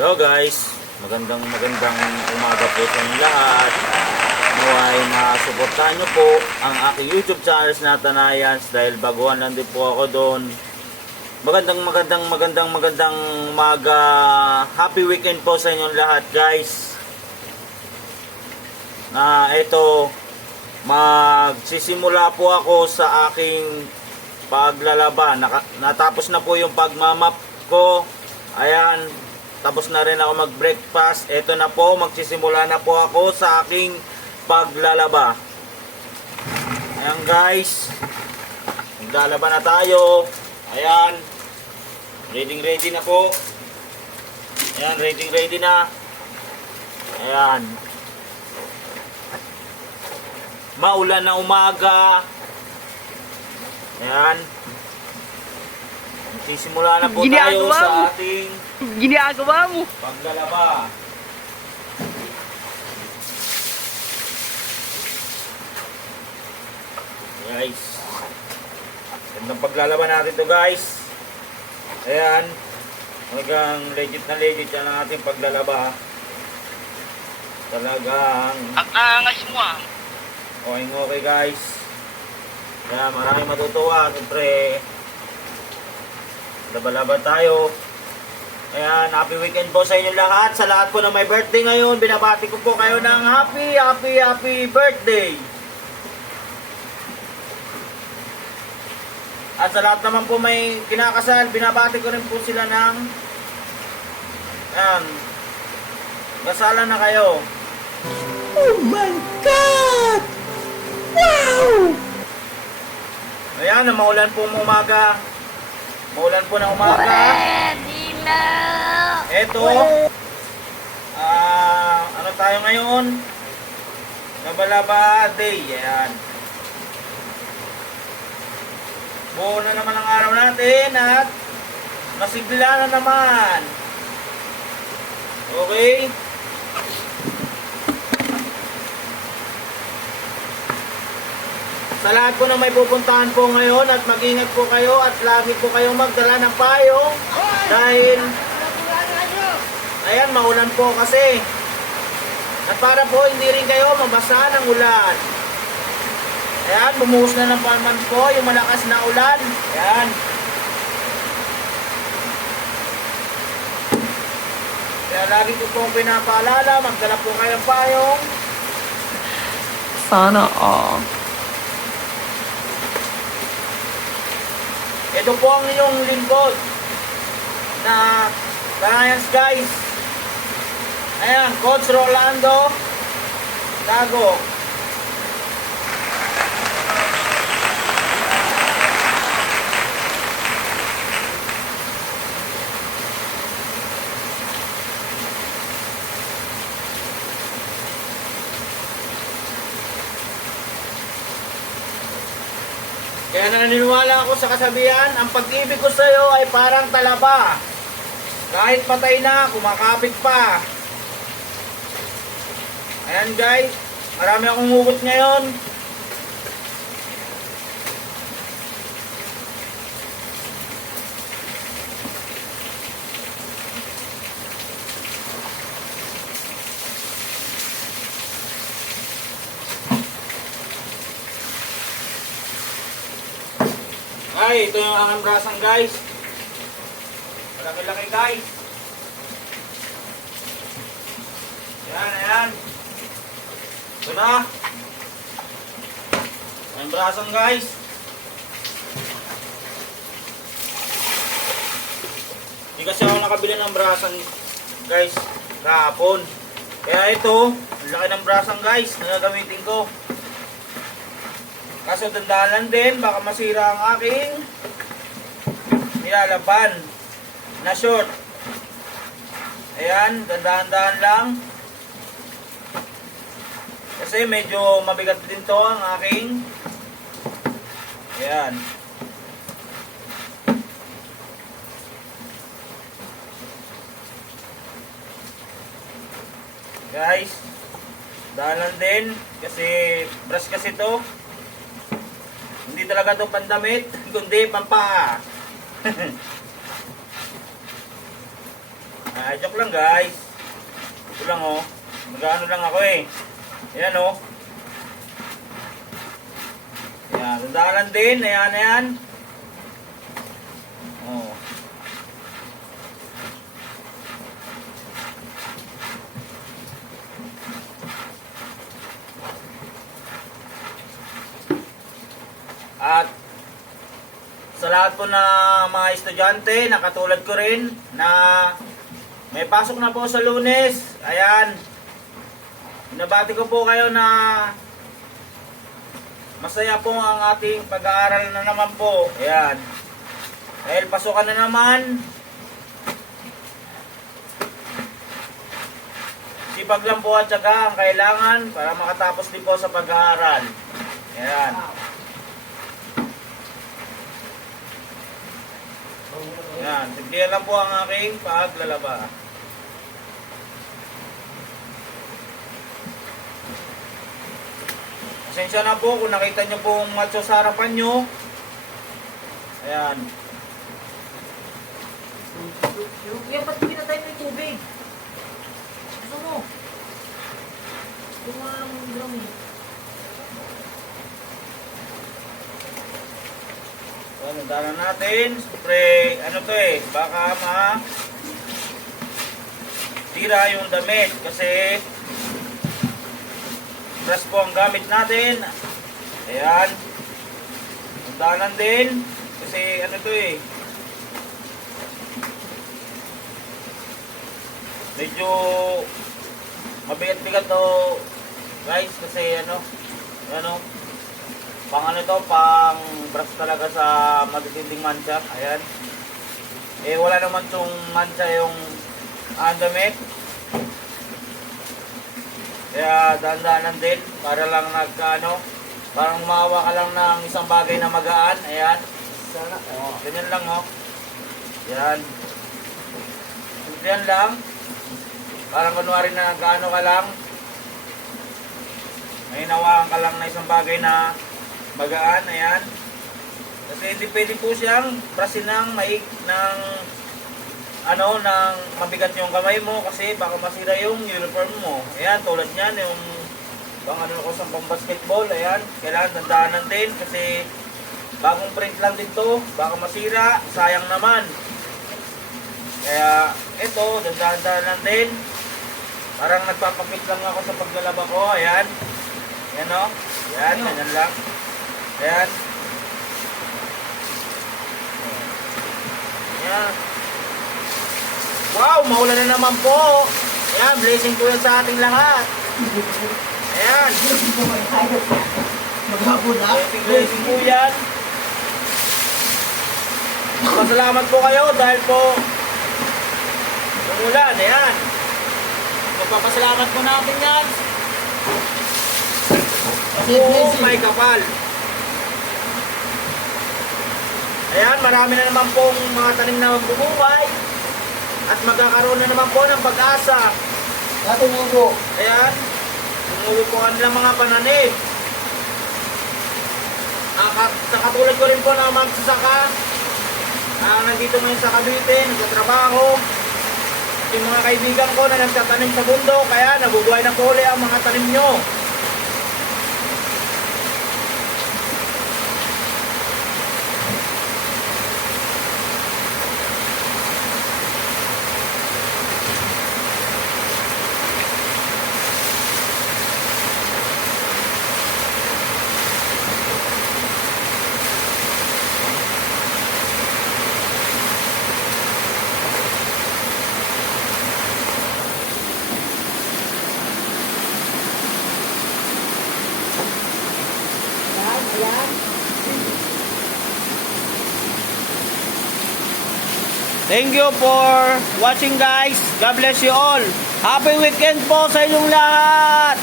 Hello guys, magandang umaga po sa inyong lahat. Naway masuportahan nyo po ang aking YouTube channel na Tanayans dahil baguhan lang din po ako doon. Magandang umaga. Happy weekend po sa inyong lahat guys. Ito, magsisimula po ako sa aking paglalaba. Natapos na po yung pagmamap ko. Ayan, tapos na rin ako mag-breakfast. Ito na po, magsisimula na po ako sa aking paglalaba. Ayan guys, maglalaba na tayo. Ayan, ready na po. Ayan, ready na. Ayan, maulan na umaga. Ayan, magsisimula na po tayo sa ating ginagawa mo paglalaba. Guys, gandang paglalaba natin to guys. Ayan, talagang legit yan ang ating paglalaba. Talagang ang angas mo okay guys. Kaya maraming matutuwa. Siyempre, laba-laba tayo. Ayan, happy weekend po sa inyo lahat. Sa lahat po na may birthday ngayon, binabati ko po kayo ng happy birthday. At sa lahat naman po may kinakasal, binabati ko rin po sila ng ayan, kasalan na kayo. Oh my God! Wow! Ayan, maulan po umaga. Maulan po na umaga. Pwede na! Eto, ano tayo ngayon? Laba-laba day. Ayan. Buo na naman ang araw natin at masigla na naman. Okay? Sa lahat po na may pupuntahan po ngayon at mag-ingat po kayo at lagi po kayong magdala ng payong dahil ayan, maulan po kasi. At para po hindi rin kayo mabasa ng ulan. Ayan, bumuhos na ng naman po yung malakas na ulan. Ayan. Kaya lagi ko pong pinapaalala, magdala po kayo ng payong. Sana all. Ito po ang inyong lingkod na Tanayans guys. Ayan, Coach Rolando Dago. Kaya naniniwala ako sa kasabihan, ang pag-ibig ko sa iyo ay parang talaba. Kahit patay na, kumakapit pa. Ayan guys, marami akong hugot ngayon. Ay, ito yung aking brasang guys. Malaki-laki guys. Ayan. Ito na. Aking brasang guys. Hindi kasi ako nakabili ng brasang guys kahapon. Kaya ito, ang laki ng brasang guys na gagamitin ko. Kaso dandalan din, baka masira ang aking nilalaban na short. Ayan, dandahan-dahan lang. Kasi medyo mabigat din to ang aking. Ayan. Guys, dahalan din kasi brush kasi to. Hindi talaga ito pandamit, kundi pampaa. Joke lang guys. Ito lang oh. Mag-ano lang ako eh. Ayan oh. Ayan, sandalan din. Ayan, ayan. Oh. At sa lahat po na mga estudyante na katulad ko rin na may pasok na po sa Lunes. Ayan. Binabati ko po kayo na masaya po ang ating pag-aaral na naman po. Ayan. Dahil pasukan na naman. Sipag lang po at syaga ang kailangan para makatapos din po sa pag-aaral. Ayan. Ayan. Tignan lang po ang aking paglalaba. Pasensya na po kung nakita nyo pong macho sa harapan nyo. Ayan. Kuya, ba't hindi na tayo may tubig? Ano mo? Gusto mo lang ng drum eh. So, nandanan natin. Siyempre, ano to eh, baka tira yung damit kasi brush po ang gamit natin. Ayan. Nandanan din kasi ano to eh, medyo mabigat-bigat to guys kasi ano pang ano to, pang brush talaga sa matitinding mancha. Ayan. Eh wala naman tong mancha yung damit. Kaya dahan-dahanan din para lang parang maawa ka lang ng isang bagay na magaan. Ayan. Sana. Oh, ganyan lang oh. Ayan. Yan lang. Parang kunwari na gaano ka lang. May nawaan ka lang na isang bagay na magaan. Ayan. Kasi hindi pwede po siyang brasin ng ng mabigat yung kamay mo kasi baka masira yung uniform mo. Ayan, tulad niyan yung ko sa pang basketball. Ayan, kailangan dandanan din kasi bagong print lang din to, baka masira, sayang naman. Kaya ito, dandanan din. Parang nagpapakit lang ako sa paglalaba ko. Ayan. Ayan o. Ayan, ganyan lang. Ayan. Ayan. Wow, maulan na naman po. Ayan, blessing po yan sa ating lahat. Ayan. Maghapon na. Blessing po yan. Pasalamat po kayo dahil po umulan. Ayan. Magpapasalamat po natin yan. Oo, may kapal. Ayan, marami na naman pong mga tanim na magbubuhay. At magkakaroon na naman po ng pag-asa. Tumugo. Ayan, tumulo po ang nilang mga pananim. Sa katulad ko rin po na magsasaka, nandito ngayon sa Cavite, nagtatrabaho. Yung mga kaibigan ko na nagtatanim sa bundok, kaya nabubuhay na po ulit ang mga tanim nyo. Thank you for watching guys. God bless you all. Happy weekend po sa inyong lahat.